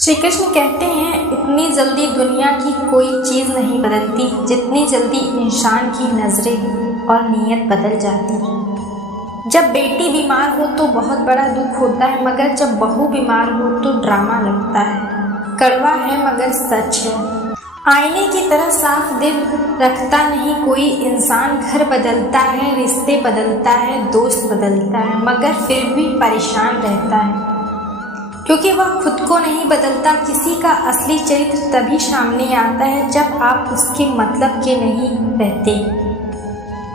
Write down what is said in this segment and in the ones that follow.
श्री कृष्ण कहते हैं, इतनी जल्दी दुनिया की कोई चीज़ नहीं बदलती जितनी जल्दी इंसान की नज़रें और नीयत बदल जाती है। जब बेटी बीमार हो तो बहुत बड़ा दुख होता है, मगर जब बहू बीमार हो तो ड्रामा लगता है। कड़वा है मगर सच है। आईने की तरह साफ दिल रखता नहीं कोई इंसान। घर बदलता है, रिश्ते बदलता है, दोस्त बदलता है, मगर फिर भी परेशान रहता है क्योंकि वह खुद को नहीं बदलता। किसी का असली चरित्र तभी सामने आता है जब आप उसके मतलब के नहीं रहते।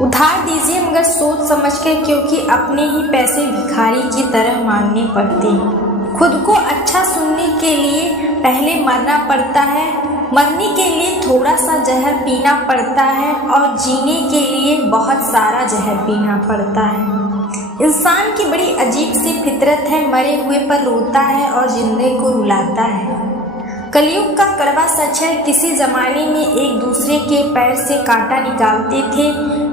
उधार दीजिए मगर सोच समझ कर, क्योंकि अपने ही पैसे भिखारी की तरह मांगने पड़ते हैं। खुद को अच्छा सुनने के लिए पहले मरना पड़ता है, मरने के लिए थोड़ा सा जहर पीना पड़ता है और जीने के लिए बहुत सारा जहर पीना पड़ता है। इंसान की बड़ी अजीब सी फितरत है, मरे हुए पर रोता है और जिंदे को रुलाता है। कलयुग का कड़वा सच है, किसी जमाने में एक दूसरे के पैर से कांटा निकालते थे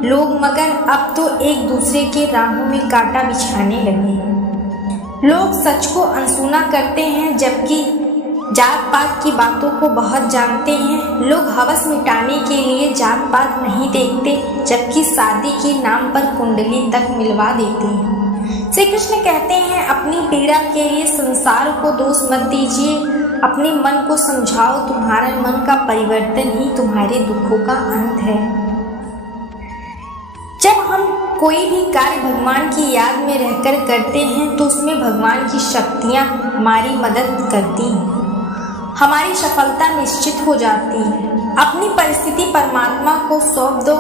लोग, मगर अब तो एक दूसरे के राहों में कांटा बिछाने लगे। लोग सच को अनसुना करते हैं जबकि जात पात की बातों को बहुत जानते हैं। लोग हवस मिटाने के लिए जात पात नहीं देखते जबकि शादी के नाम पर कुंडली तक मिलवा देते हैं। श्री कृष्ण कहते हैं, अपनी पीड़ा के लिए संसार को दोष मत दीजिए, अपने मन को समझाओ। तुम्हारा मन का परिवर्तन ही तुम्हारे दुखों का अंत है। जब हम कोई भी कार्य भगवान की याद में रहकर करते हैं तो उसमें भगवान की शक्तियाँ हमारी मदद करती हैं, हमारी सफलता निश्चित हो जाती है। अपनी परिस्थिति परमात्मा को सौंप दो,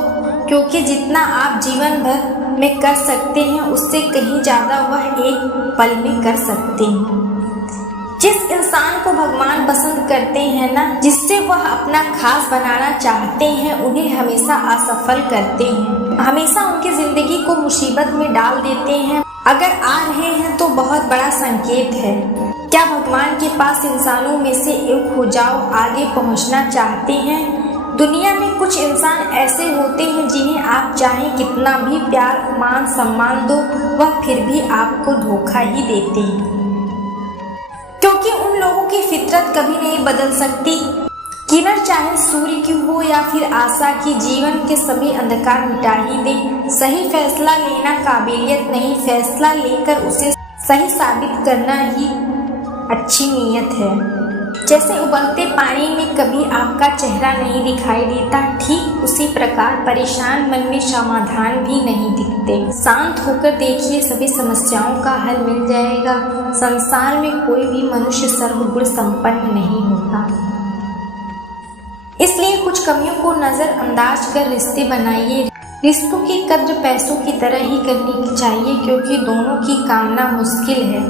क्योंकि जितना आप जीवन भर में कर सकते हैं उससे कहीं ज़्यादा वह एक पल में कर सकते हैं। जिस इंसान को भगवान पसंद करते हैं ना, जिससे वह अपना खास बनाना चाहते हैं, उन्हें हमेशा असफल करते हैं, हमेशा उनकी जिंदगी को मुसीबत में डाल देते हैं। अगर आ रहे हैं तो बहुत बड़ा संकेत है। क्या भगवान के पास इंसानों में से एक हो जाओ, आगे पहुंचना चाहते हैं? दुनिया में कुछ इंसान ऐसे होते हैं जिन्हें आप चाहें कितना भी प्यार मान सम्मान दो, वह फिर भी आपको धोखा ही देते हैं, क्योंकि उन लोगों की फितरत कभी नहीं बदल सकती। किरण चाहे सूर्य की हो या फिर आशा की, जीवन के सभी अंधकार मिटा ही दे। सही फैसला लेना काबिलियत नहीं, फैसला लेकर उसे सही साबित करना ही अच्छी नीयत है। जैसे उबलते पानी में कभी आपका चेहरा नहीं दिखाई देता, ठीक उसी प्रकार परेशान मन में समाधान भी नहीं दिखते। शांत होकर देखिए, सभी समस्याओं का हल मिल जाएगा। संसार में कोई भी मनुष्य सर्वगुण संपन्न नहीं होता, इसलिए कुछ कमियों को नजरअंदाज कर रिश्ते बनाइए। रिश्तों की कद्र पैसों की तरह ही करनी चाहिए, क्योंकि दोनों की कामना मुश्किल है,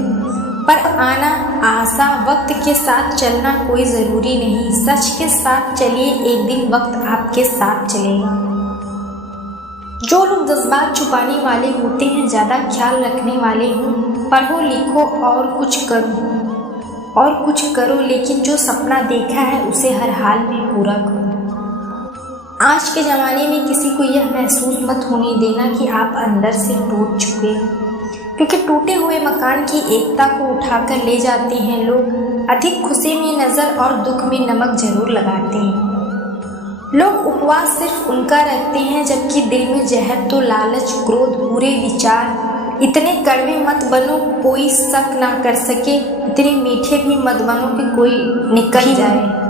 पर आना आशा। वक्त के साथ चलना कोई ज़रूरी नहीं, सच के साथ चलिए, एक दिन वक्त आपके साथ चलेगा। जो लोग जज्बात छुपाने वाले होते हैं, ज़्यादा ख्याल रखने वाले हों, पढ़ो लिखो और कुछ करो, लेकिन जो सपना देखा है उसे हर हाल में पूरा करो। आज के ज़माने में किसी को यह महसूस मत होने देना कि आप अंदर से टूट चुके हैं, क्योंकि टूटे हुए मकान की एकता को उठाकर ले जाते हैं लोग। अधिक खुशी में नज़र और दुख में नमक जरूर लगाते हैं। लोग उपवास सिर्फ उनका रखते हैं, जबकि दिल में जहर तो लालच, क्रोध, बुरे विचार। इतने कड़वे मत बनो कोई शक ना कर सके, इतने मीठे भी मत बनो कि कोई निकल जाए।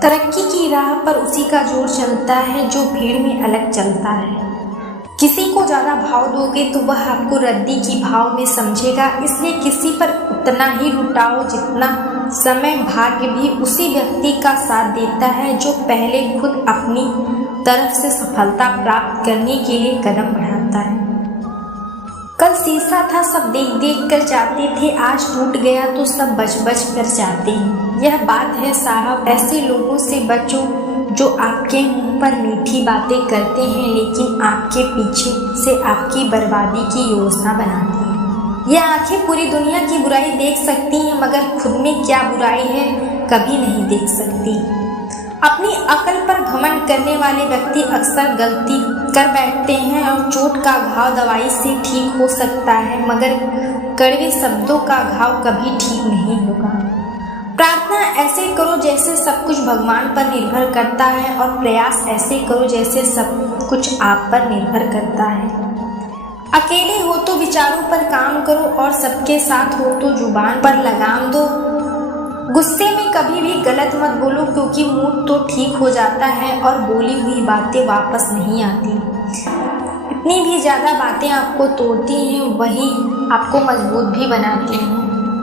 तरक्की की राह पर उसी का जोर चलता है जो भीड़ में अलग चलता है। किसी को ज़्यादा भाव दोगे तो वह आपको रद्दी की भाव में समझेगा, इसलिए किसी पर उतना ही लुटाओ जितना समय। भाग्य भी उसी व्यक्ति का साथ देता है जो पहले खुद अपनी तरफ से सफलता प्राप्त करने के लिए कदम बढ़ाता है। कल शीशा था, सब देख देख कर जाते थे, आज टूट गया तो सब बच बच कर जाते हैं। यह बात है साहब, ऐसे लोगों से बचो जो आपके मुंह पर मीठी बातें करते हैं लेकिन आपके पीछे से आपकी बर्बादी की योजना बनाते हैं। यह आंखें पूरी दुनिया की बुराई देख सकती हैं, मगर खुद में क्या बुराई है कभी नहीं देख सकती। अपनी अकल पर घमंड करने वाले व्यक्ति अक्सर गलती कर बैठते हैं, और चोट का घाव दवाई से ठीक हो सकता है, मगर कड़वे शब्दों का घाव कभी ठीक नहीं होगा। प्रार्थना ऐसे करो जैसे सब कुछ भगवान पर निर्भर करता है, और प्रयास ऐसे करो जैसे सब कुछ आप पर निर्भर करता है। अकेले हो तो विचारों पर काम करो, और सबके साथ हो तो जुबान पर लगाम दो। गुस्से में कभी भी गलत मत बोलो, क्योंकि मूड तो ठीक हो जाता है और बोली हुई बातें वापस नहीं आती। इतनी भी ज़्यादा बातें आपको तोड़ती हैं, वही आपको मजबूत भी बनाती हैं।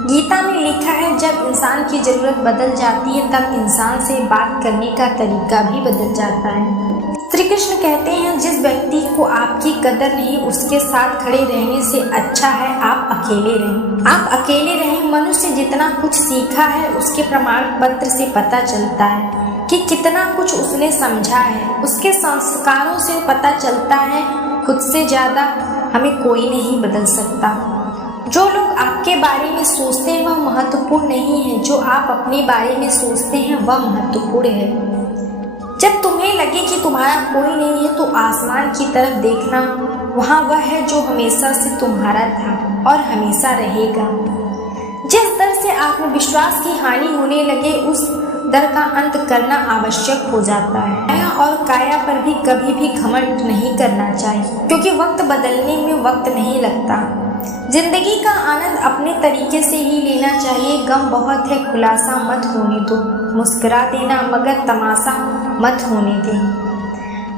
गीता में लिखा है, जब इंसान की ज़रूरत बदल जाती है तब इंसान से बात करने का तरीका भी बदल जाता है। श्री कृष्ण कहते हैं, जिस व्यक्ति को आपकी कदर नहीं, उसके साथ खड़े रहने से अच्छा है आप अकेले रहें। आप अकेले रहें। मनुष्य जितना कुछ सीखा है उसके प्रमाण पत्र से पता चलता है कि कितना कुछ उसने समझा है। उसके संस्कारों से पता चलता है, खुद से ज़्यादा हमें कोई नहीं बदल सकता। जो लोग आपके बारे में सोचते हैं वह महत्वपूर्ण नहीं है, जो आप अपने बारे में सोचते हैं वह महत्वपूर्ण है। जब तुम्हें लगे कि तुम्हारा कोई नहीं है तो आसमान की तरफ देखना, वहाँ वह है जो हमेशा से तुम्हारा था और हमेशा रहेगा। जिस दर से आत्मविश्वास की हानि होने लगे उस दर का अंत करना आवश्यक हो जाता है। काया और काया पर भी कभी भी घमंड नहीं करना चाहिए, क्योंकि वक्त बदलने में वक्त नहीं लगता। जिंदगी का आनंद अपने तरीके से ही लेना चाहिए। गम बहुत है, खुलासा मत होने दो। मुस्कुरा देना मगर तमाशा मत होने दे।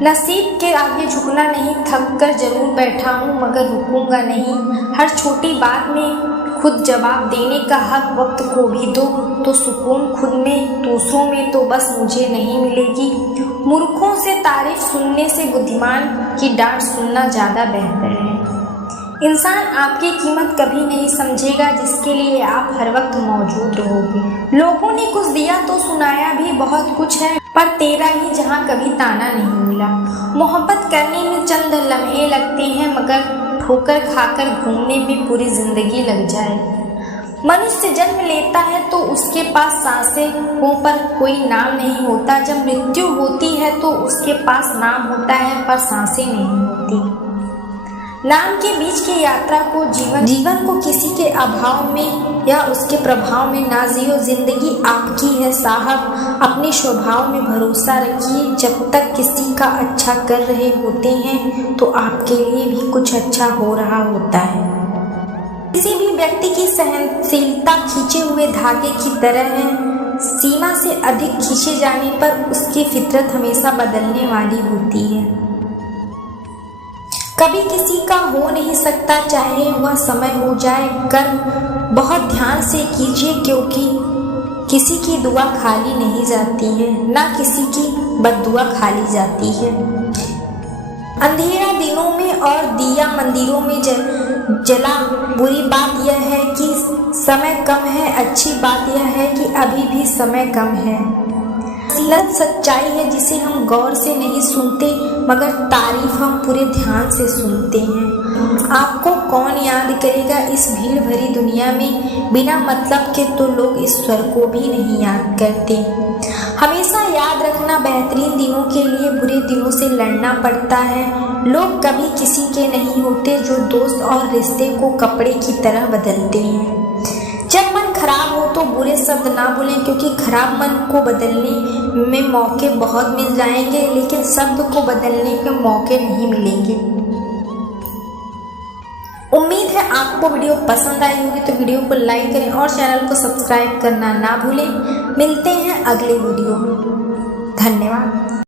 नसीब के आगे झुकना नहीं, थक कर जरूर बैठा हूँ मगर रुकूंगा नहीं। हर छोटी बात में खुद जवाब देने का हक वक्त को भी दो, तो सुकून खुद में, दूसरों में तो बस मुझे नहीं मिलेगी। मूर्खों से तारीफ सुनने से बुद्धिमान की डांट सुनना ज़्यादा बेहतर है। इंसान आपकी कीमत कभी नहीं समझेगा जिसके लिए आप हर वक्त मौजूद रहोगे। लोगों ने कुछ दिया तो सुनाया भी बहुत कुछ है, पर तेरा ही जहाँ कभी ताना नहीं मिला। मोहब्बत करने में चंद लम्हे लगते हैं, मगर ठोकर खाकर घूमने में पूरी जिंदगी लग जाए। मनुष्य जन्म लेता है तो उसके पास सांसें हों पर कोई नाम नहीं होता। जब मृत्यु होती है तो उसके पास नाम होता है पर सांसें नहीं होती। नाम के बीच की यात्रा को जीवन को किसी के अभाव में या उसके प्रभाव में ना जियो। जिंदगी आपकी है साहब, अपने स्वभाव में भरोसा रखिए। जब तक किसी का अच्छा कर रहे होते हैं तो आपके लिए भी कुछ अच्छा हो रहा होता है। किसी भी व्यक्ति की सहनशीलता खींचे हुए धागे की तरह है। सीमा से अधिक खींचे जाने पर उसकी फितरत हमेशा बदलने वाली होती है। कभी किसी का हो नहीं सकता, चाहे वह समय हो जाए। कर्म बहुत ध्यान से कीजिए, क्योंकि किसी की दुआ खाली नहीं जाती है, ना किसी की बद्दुआ खाली जाती है। अंधेरा दिनों में और दिया मंदिरों में जला। बुरी बात यह है कि समय कम है, अच्छी बात यह है कि अभी भी समय कम है। असलियत सच्चाई है जिसे हम गौर से नहीं सुनते, मगर तारीफ हम पूरे ध्यान से सुनते हैं। आपको कौन याद करेगा इस भीड़ भरी दुनिया में? बिना मतलब के तो लोग ईश्वर को भी नहीं याद करते। हमेशा याद रखना, बेहतरीन दिनों के लिए बुरे दिनों से लड़ना पड़ता है। लोग कभी किसी के नहीं होते जो दोस्त और रिश्ते को कपड़े की तरह बदलते हैं। जब मन खराब हो तो बुरे शब्द ना बोलें, क्योंकि खराब मन को बदलने में मौके बहुत मिल जाएंगे, लेकिन शब्द को बदलने के मौके नहीं मिलेंगे। उम्मीद है आपको वीडियो पसंद आई होगी, तो वीडियो को लाइक करें और चैनल को सब्सक्राइब करना ना भूलें। मिलते हैं अगले वीडियो में। धन्यवाद।